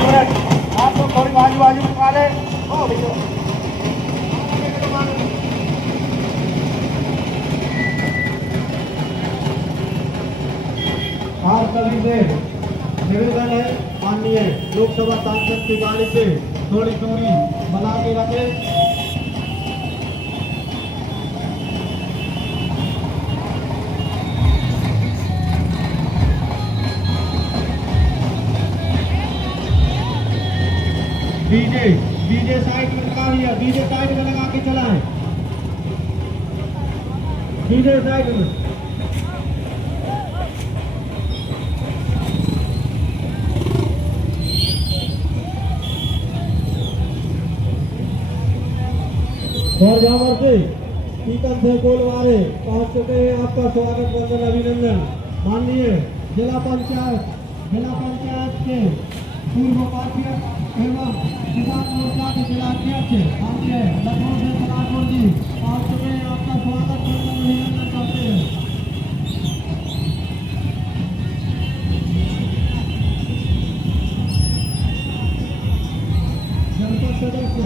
Minute आप लोग थोड़ी बाजू बाजू में निकाले ओ भैया आप सभी से निवेदन है, माननीय लोकसभा सांसद की गाड़ी से थोड़ी दूरी बना के रखें। डीजे साइड में लगा लिया, डीजे साइड में लगा के चलाएं, डीजे साइड में। और जावर से टीकम से कोलवारे पहुंच चुके हैं। आपका स्वागत वंदन अभिनंदन। माननीय जिला पंचायत के पूर्व उपाध्यक्ष एवं किसान मोर्चा के जिला अध्यक्ष माननीय लखनऊ से सलाहपुर जी पहुंच चुके हैं। आपका स्वागत वंदन अभिनंदन करते हैं। जनपद सदस्य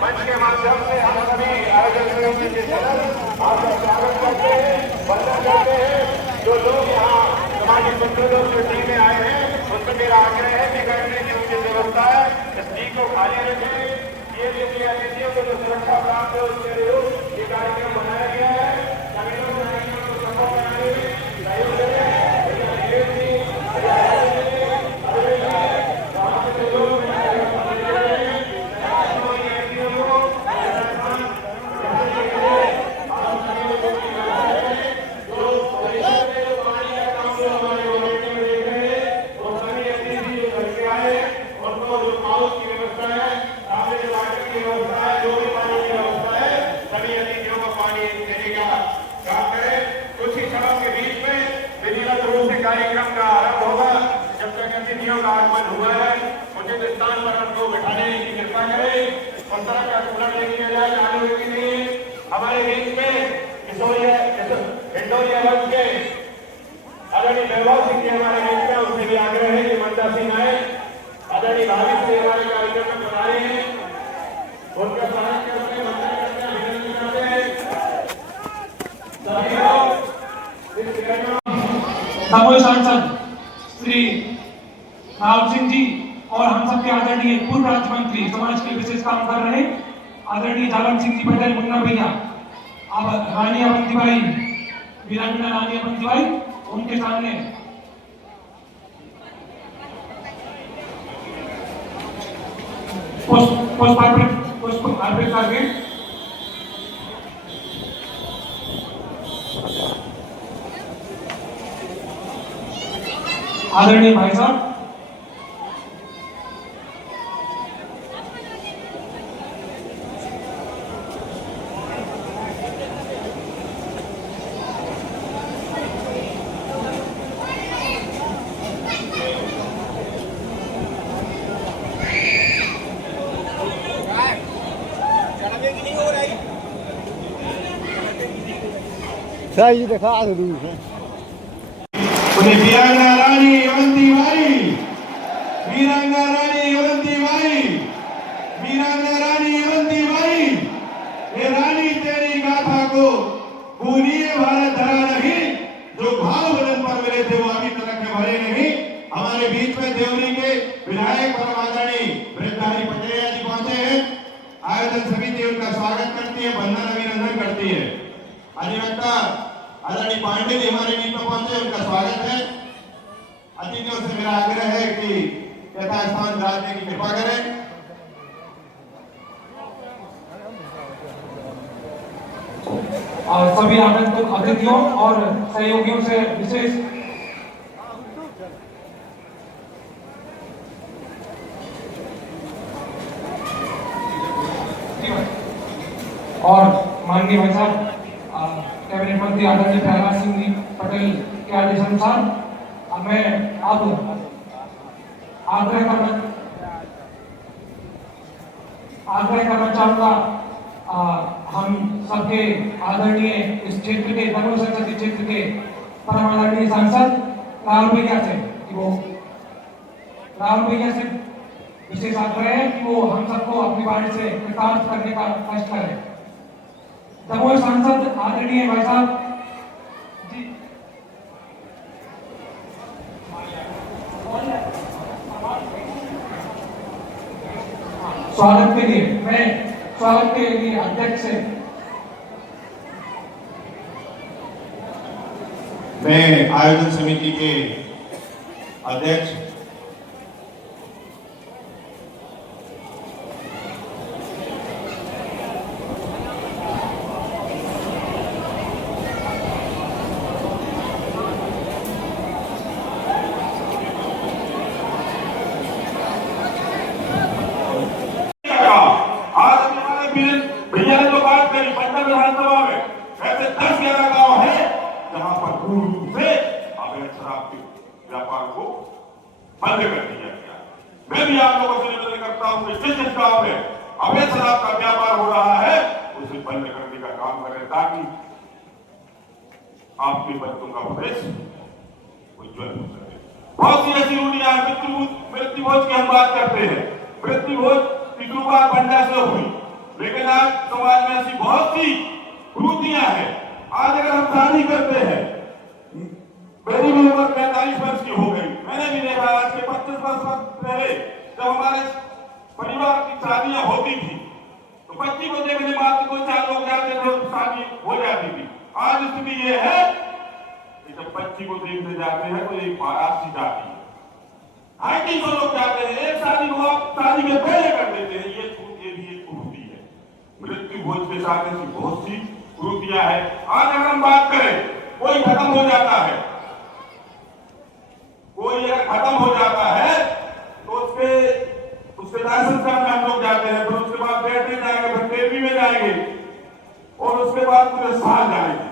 मंच के माध्यम से हम सभी आयोजक समिति के सदस्य आपका स्वागत करते हैं, वंदन करते हैं। जो लोग यहाँ समाज संगठनों से टीमें आए हैं उनसे मेरा आग्रह है कि बैठने की उचित व्यवस्था है, इस डी को खाली रखें। ये देवी अतिथियों को जो सुरक्षा प्राप्त है उसके लिए ये कार्यक्रम बनाया गया है। सभी लोग कार्यक्रम को सफल बनाने में सहयोग करें। कार्यक्रम का आरंभ होगा। जब तक अतिथियों का आगमन हुआ है उचित स्थान पर उनको बिठाने की कृपा करें और तरह का कूड़ा ले लिया जाए। आने के लिए हमारे बीच में इंडोरिया वर्ग के आदरणीय वैभव सिंह जी हमारे बीच में, उनसे भी आग्रह है कि मंदा सिंह आए। आदरणीय भाविक से हमारे कार्यक्रम में बना रहे हैं, उनका स्वागत करते हैं, वंदन करते हैं, अभिनंदन करते हैं। सभी लोग इस कार्यक्रम दमोह सांसद श्री राव सिंह जी और हम सबके आदरणीय पूर्व राज्य मंत्री समाज के विशेष काम कर रहे आदरणीय जालम सिंह जी पटेल मुन्ना भैया, अब रानी अवंतीबाई, वीरांगना रानी अवंतीबाई, उनके सामने पुष्प अर्पित करके आदरणीय भाई साहब सही दिखा दूर है। वीरांगना रानी अवंतीबाई, वीरांगना रानी अवंतीबाई, वीरांगना रानी अवंतीबाई, ये रानी तेरी गाथा को पूरी भारत धरा नहीं, जो भाव बदन पर मिले थे वो अभी तक के भरे नहीं। हमारे बीच में देवरी के विधायक और आदरणीय वृद्धारी पटेल जी पहुंचे हैं। आयोजन समिति उनका स्वागत करती है, वंदन अभिनंदन करती है। अधिवक्ता आदरणीय पांडे जी हमारे बीच में पहुंचे, उनका स्वागत है। अतिथियों से मेरा आग्रह है कि यथास्थान विराजने की कृपा करें। और सभी आगंतुक अतिथियों और सहयोगियों से विशेष और माननीय भाई साहब कैबिनेट मंत्री आदरणीय प्रहलाद सिंह जी पटेल के आदेशानुसार मैं अब आग्रह करना चाहूंगा हम सबके आदरणीय इस क्षेत्र के दमोह संसदीय क्षेत्र के परम आदरणीय सांसद राहुल भैया से कि वो राहुल भैया से विशेष आग्रह है कि वो हम सबको अपनी बारी से कृतार्थ करने का कष्ट करें। दमोह सांसद आदरणीय भाई साहब जी स्वागत के लिए अध्यक्ष से मैं आयोजन समिति के अध्यक्ष भैया ने जो बात करी पटना विधानसभा में, ऐसे 10-11 गांव है जहां पर पूर्ण रूप से अवैध शराब के व्यापार को बंद कर दिया गया। मैं भी आप लोगों से निवेदन करता हूं कि जिस गांव में अवैध शराब का व्यापार हो रहा है उसे बंद करने का काम करें, ताकि आपके बच्चों का भविष्य उज्जवल हो सके। बहुत सी ऐसी रूढ़ियां मृत्यु भोज की हम बात करते हैं, मृत्यु भोज पितृपा पंडा से हुई, लेकिन आज समाज में ऐसी बहुत सी रूढ़ियां हैं। आज अगर हम शादी करते हैं, मेरी भी उम्र 45 वर्ष की हो गई, मैंने भी देखा आज के 25 वर्ष पहले जब हमारे परिवार की शादियां होती थी तो बच्ची को देखने बाद दो चार लोग जाते थे, शादी हो जाती थी। आज स्थिति ये है कि जब बच्ची को देखने जाते हैं तो एक बारात सी जाती है, 250 लोग जाते हैं, एक शादी को आप शादी के पहले कर देते हैं। ये भी एक कुरीति है। मृत्यु भोज के साथ ऐसी बहुत सी कुरीतियां है। आज अगर हम बात करें, कोई खत्म हो जाता है, कोई अगर खत्म हो जाता है तो उसके दाह संस्कार में हम लोग जाते हैं, फिर उसके बाद बैठने जाएंगे, फिर टेपी में जाएंगे और उसके बाद पूरे साल जाएंगे।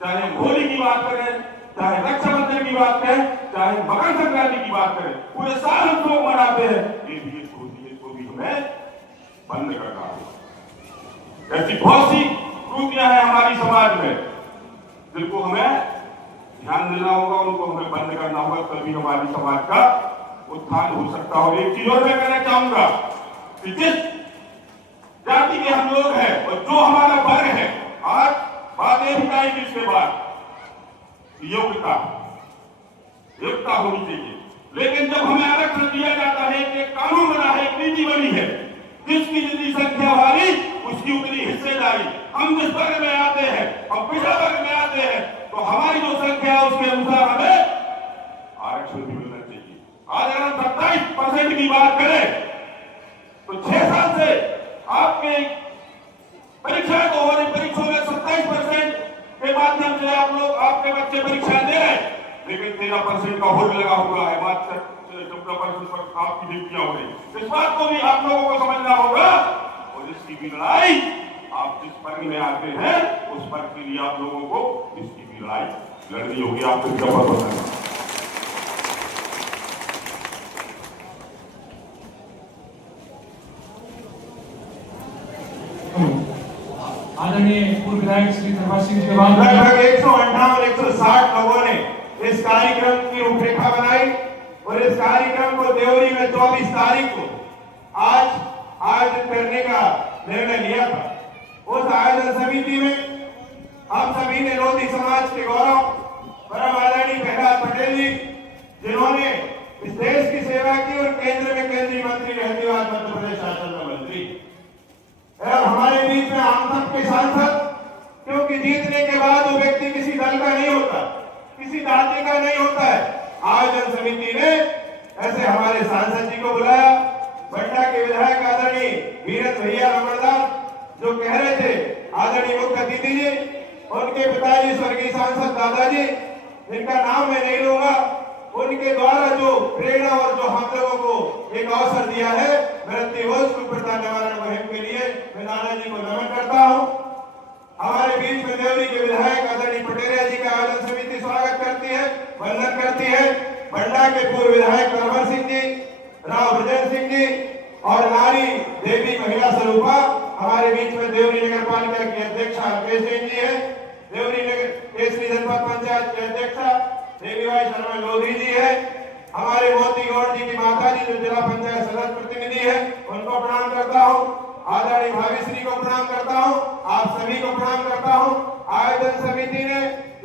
चाहे होली की बात करें, चाहे रक्षाबंधन की बात करें, चाहे मकर संक्रांति की बात करें, पूरे साल हम लोग मनाते हैं। ये भी एक कुरीति है, इसको भी हमें बंद करना होगा। ऐसी बहुत सी कुरीतियां हैं हमारी समाज में, जिनको हमें ध्यान देना होगा, उनको हमें बंद करना होगा, तभी हमारी समाज का उत्थान हो सकता है। और एक चीज और मैं कहना चाहूंगा कि जिस जाति के हम लोग हैं और जो हमारा वर्ग है, आज बात एक बताएगी इसके बाद योग्यता होनी चाहिए। लेकिन जब हमें आरक्षण दिया जाता है, एक कानून बना है, एक नीति बनी है, जिसकी जितनी संख्या भारी उसकी उतनी हिस्सेदारी। हम जिस वर्ग में आते हैं, हम पिछड़ा वर्ग में आते हैं, तो हमारी जो संख्या है उसके अनुसार हमें आरक्षण भी मिलना चाहिए। आज अगर हम 27% की बात करें तो 6 साल से आपके परीक्षा को हो रही परीक्षाओं में 27% के माध्यम से आप लोग आपके बच्चे परीक्षा दे रहे हैं, लेकिन 13% का होल्ड लगा हुआ है, मात्र 14% पर आपकी नियुक्तियां हो रही। इस बात को भी आप लोगों को समझना होगा और इसकी भी लड़ाई आप जिस वर्ग में आते हैं उस वर्ग के लिए आप लोगों को इसकी भी लड़ाई लड़नी होगी। आपको शपथ बताना। आदरणीय पूर्व विधायक श्री दरबार सिंह जी के बाद लगभग 158-160 लोगों ने इस कार्यक्रम की रूपरेखा बनाई और इस कार्यक्रम को देवरी में 24 तारीख को आज आयोजित करने का निर्णय लिया था। उस आयोजन समिति में हम सभी ने लोधी समाज के गौरव परम आदरणीय प्रहलाद पटेल जी, जिन्होंने इस देश की सेवा की और केंद्र में केंद्रीय मंत्री रहते हुए मध्य प्रदेश शासन में मंत्री, और हमारे बीच में आम तक के सांसद, क्योंकि जीतने के बाद वो व्यक्ति किसी दल का नहीं होता, किसी जाति का नहीं होता है। आयोजन समिति ने ऐसे हमारे सांसद जी को बुलाया। बंडा के विधायक आदरणीय वीरेंद्र भैया रमणदास जो कह रहे थे, आदरणीय मुख्य अतिथि जी, उनके पिताजी स्वर्गीय सांसद दादाजी, जिनका नाम मैं नहीं लूंगा, उनके द्वारा जो प्रेरणा और जो हम लोगों को एक अवसर दिया है मृत्युवश कुप्रथा निवारण मुहिम के लिए, मैं दादाजी को नमन करता हूं। हमारे बीच में देवरी के विधायक आदरणीय पटेरिया जी का आयोजन समिति स्वागत करती है, वंदन करती है। बंडा के पूर्व विधायक परवर सिंह जी, राव ब्रजेंद्र सिंह जी और नारी देवी महिला स्वरूपा हमारे बीच में देवरी नगर पालिका की अध्यक्षा हरकेश सिंह जी है। देवरी नगर केसरी जनपद पंचायत की अध्यक्षा देवी भाई शर्मा लोधी जी है। हमारे मोती गौड़ जी की माता जी जो जिला पंचायत सदस्य प्रतिनिधि है, उनको प्रणाम करता हूँ। आदरणीय भावीश्री को प्रणाम करता हूँ, आप सभी को प्रणाम करता हूँ। आयोजन समिति ने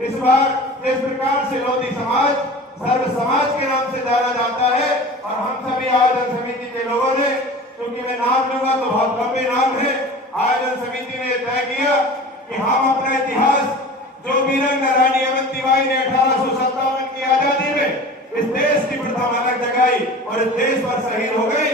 इस बार जिस प्रकार से लोधी समाज सर्व समाज के नाम से जाना जाता है, और हम सभी आयोजन समिति के लोगों ने, क्योंकि मैं नाम लूंगा तो बहुत लंबे नाम है, आयोजन समिति ने तय किया कि हम अपना इतिहास जो वीरांगना रानी अवंतीबाई ने 1857 की आजादी में इस देश की प्रथम अलग जगाई और इस देश पर शहीद हो गई,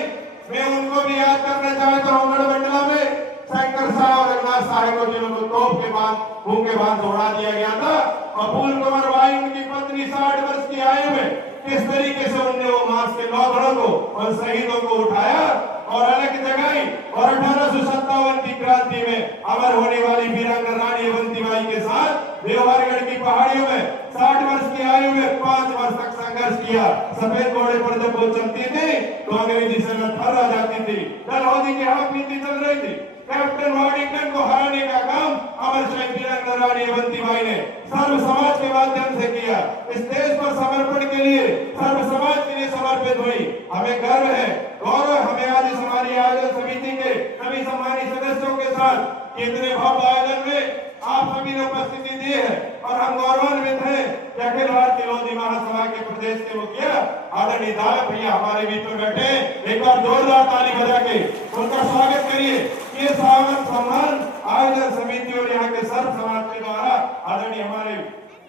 मैं उनको भी याद करना चाहता हूँ। गढ़मंडला में शंकर साहब और रघुनाथ साहब को जिन्होंने तोप के बाद भूखे बांध उड़ा दिया गया था, और फूल कुंवर बाई उनकी पत्नी 60 वर्ष की आयु में किस तरीके से उन्होंने वो मांस के नौकरों को और शहीदों को उठाया और अलग जगाई, और 1857 की क्रांति में अमर होने वाली वीरांगना रानी अवंतीबाई के साथ देवहरगढ़ की पहाड़ियों में 60 वर्ष की आयु में 5 वर्ष तक संघर्ष किया। सफेद घोड़े पर जब वो चलती थी तो अंग्रेजी सेना थर्रा जाती थी, डलहौजी की हवा नीति चल रही थी। कैप्टन वार्डिंगटन को हराने का काम अमर शहीद वीरांगना रानी अवंतीबाई ने सर्व समाज के माध्यम से किया। इस देश पर समर्पण के लिए सर्व समाज के लिए समर्पित हुई। हमें गर्व है, गौरव हमें आज इस हमारी आयोजन समिति के सभी सम्मानित सदस्यों के साथ इतने भव्य आयोजन में आप सभी ने उपस्थिति दी है, और हम गौरवान्वित हैं कि अखिल भारतीय लोधी महासभा के प्रदेश के मुखिया आदरणीय दालक भैया हमारे बीच में बैठे। एक बार जोरदार ताली बजा के उनका स्वागत करिए। ये स्वागत सम्मान आयोजन समिति और यहाँ के सर्व समाज के द्वारा आदरणीय हमारे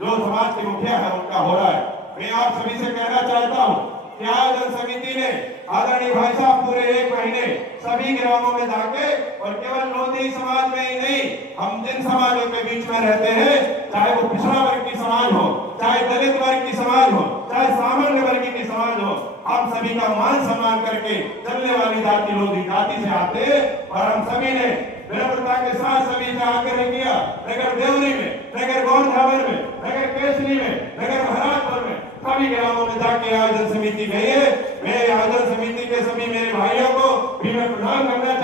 जो समाज के मुखिया है उनका हो रहा है। मैं आप सभी से कहना चाहता हूँ कि आयोजन समिति ने आदरणीय भाई साहब पूरे 1 महीने सभी ग्रामों में जाके और केवल लोधी समाज में ही नहीं, हम जिन समाजों के बीच में रहते हैं, चाहे वो पिछड़ा वर्ग की समाज हो, चाहे दलित वर्ग की समाज हो, चाहे सामान्य वर्ग की समाज हो, हम सभी का मान सम्मान करके चलने वाली जाति लोधी जाति से आते हैं। और हम सभी ने विनम्रता के साथ सभी से आग्रह किया, नगर देवरी में, नगर गौरधावर में, नगर केसरी में, नगर महाराजपुर में, सभी ग्रामों में जाके आयोजन समिति गई है। मैं आयोजन समिति के सभी मेरे भाइयों को भी मैं प्रणाम करना